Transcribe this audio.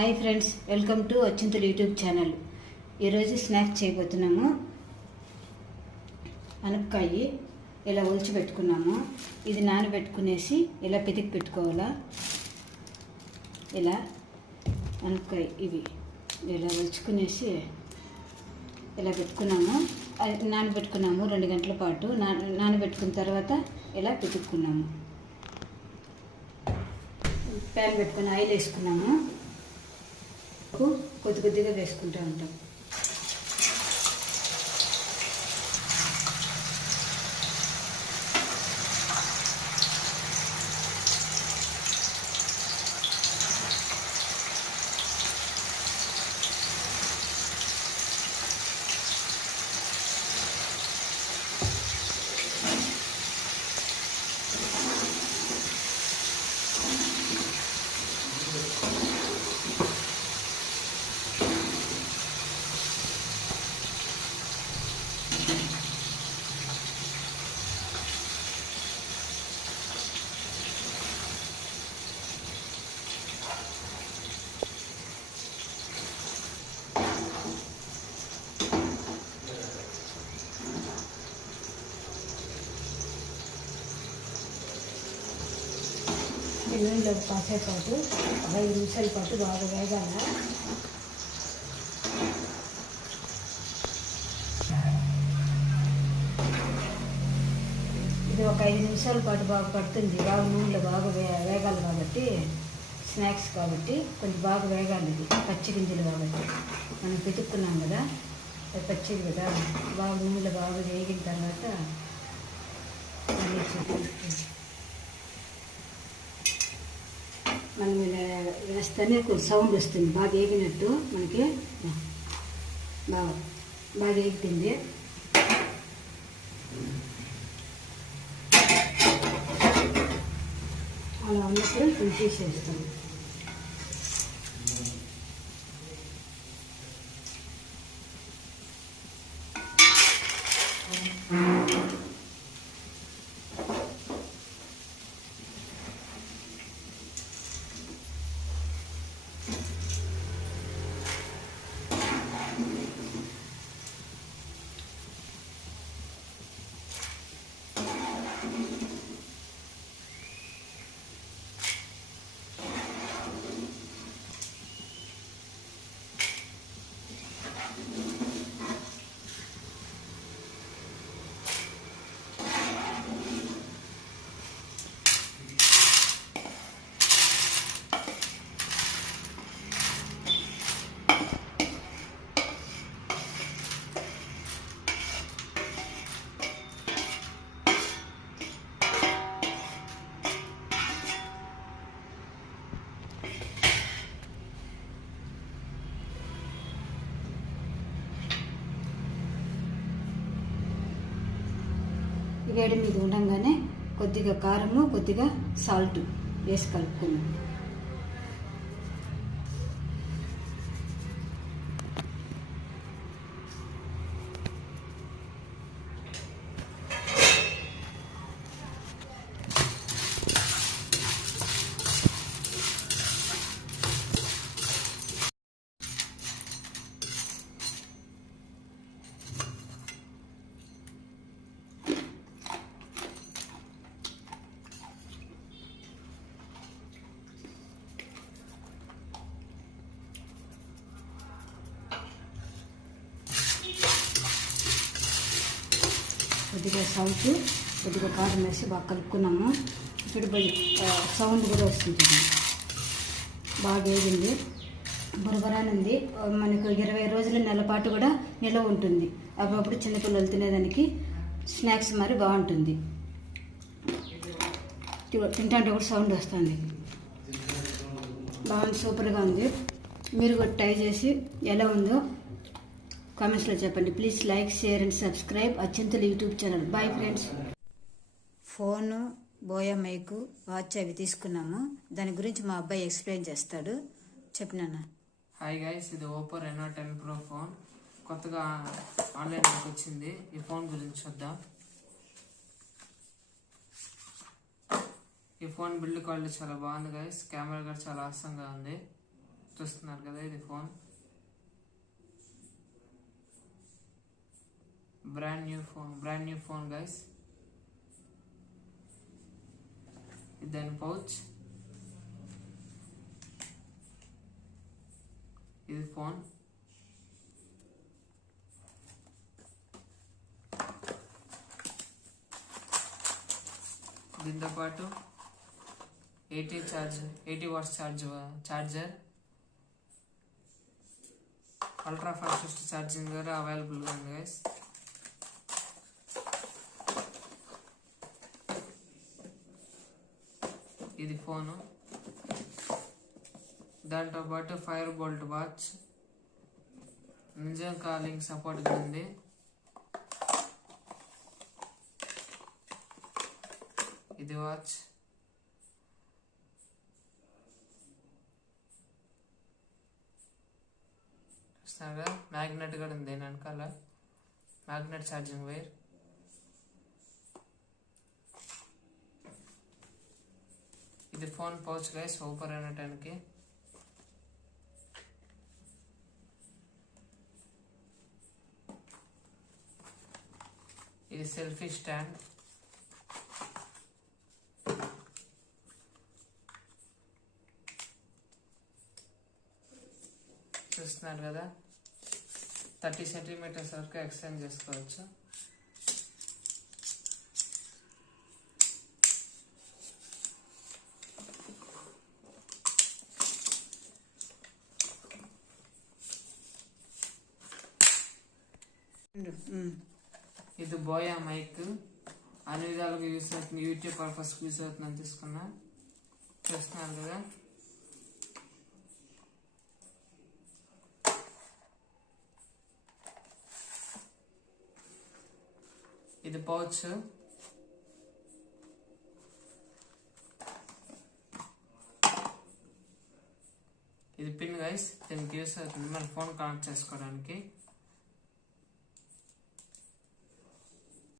Hi friends, welcome to Achchinthalu YouTube channel. ఈరోజు snacks చేయబోతున్నాము. అనపకాయ ఇలా ఒలిచి పెట్టుకున్నాము. ఇది నానబెట్టుకునేసి ఇలా పితికి పెట్టుకోవాలా. ఇలా అనపకాయ ఇవి ఇలా ఒలుచుకునేసి ఇలా పెట్టుకున్నాము. నానబెట్టుకున్నాము 2 గంటల పాటు. నానబెట్టుకున్న తర్వాత ఇలా పితుక్కున్నాము. ప్యాన్ పెట్టుకుని ఆయిల్ వేసుకున్నాము. కొద్ది కొద్దిగా వేసుకుంటూ ఉంటాం. నూనెలో కాసేపాటు 5 నిమిషాల పాటు బాగా వేగాల. ఇది ఒక 5 నిమిషాల పాటు బాగా పడుతుంది. బాగా నూనెలో బాగా వేగాలి కాబట్టి, స్నాక్స్ కాబట్టి కొంచెం బాగా వేగాలి. ఇది పచ్చి గింజలు కాబట్టి మనం పితుక్కున్నాం కదా, అది పచ్చిది కదా. బాగా నూనెలో బాగా వేగిన తర్వాత మనం ఇలా వేస్తేనే కొంచెం సౌండ్ వస్తుంది. బాగా వేగినట్టు మనకి బాగా వేగుతుంది. అలా ఉన్నప్పుడు కొంచెం తీసేస్తాం. వేడి మీద ఉండగానే కొద్దిగా కారము, కొద్దిగా సాల్ట్ వేసి కలుపుకున్నాం. కొద్దిగా సాల్ట్, కొద్దిగా కారం వేసి బాగా కలుపుకున్నాము. ఇప్పుడు సౌండ్ కూడా వస్తుంది. బాగా వేగింది, బురబరానుంది. మనకు 20 రోజుల నెల పాటు కూడా నిల్వ ఉంటుంది. అప్పుడప్పుడు చిన్నపిల్లలు తినేదానికి స్నాక్స్ మరి బాగుంటుంది. తింటే కూడా సౌండ్ వస్తుంది. బాగుంది, సూపర్గా ఉంది. మీరు కూడా ట్రై చేసి ఎలా ఉందో కామెంట్స్లో చెప్పండి. Please like, share and subscribe Achchinthalu YouTube channel. Bye friends. Phone, Boya mic, watch అవి తీసుకున్నాము. దాని గురించి మా అబ్బాయి ఎక్స్ప్లెయిన్ చేస్తాడు. చెప్పినానా. హాయ్ గైస్, ఇది ఓపో రెనో 10 ప్రో ఫోన్. కొత్తగా ఆన్లైన్లోకి వచ్చింది. ఈ ఫోన్ గురించి చూద్దాం. ఈ ఫోన్ బిల్డ్ క్వాలిటీ చాలా బాగుంది గైస్. కెమెరా కూడా చాలా అవసరంగా ఉంది. చూస్తున్నారు కదా, ఇది phone brand new phone guys. ఇది దాని పౌచ్, ఇది ఫోన్. దీంతో పాటు 80 watts charger, ultra fast charging కూడా అవైలబుల్గా ఉంది గైస్. ఇది ఫోను. దాంతో పాటు ఫైర్ బోల్ట్ వాచ్, నిజం కాలింగ్ సపోర్ట్ ఉంది. ఇది వాచ్. చూస్తున్నారుగా, మ్యాగ్నెట్ కూడా ఉంది వెనకాల, మ్యాగ్నెట్ ఛార్జింగ్ వైర్. ఇది ఫోన్ పౌచ్ గైస్, ఓపెన్ అయినటానికి. ఇది సెల్ఫీ స్టాండ్. చూస్తున్నారు కదా, 30 సెంటీమీటర్స్ వరకు ఎక్స్టెండ్ చేసుకోవచ్చు. ఇది బోయా మైక్, అన్ని విధాలుగా యూస్ అవుతుంది, యూట్యూబ్ పర్పస్ యూస్ అవుతుందని తీసుకున్నా. చూస్తున్నారు కదా, ఇది పౌచ్. ఇది పిన్ గైస్, దీనికి యూస్ అవుతుంది మన ఫోన్ కనెక్ట్ చేసుకోవడానికి.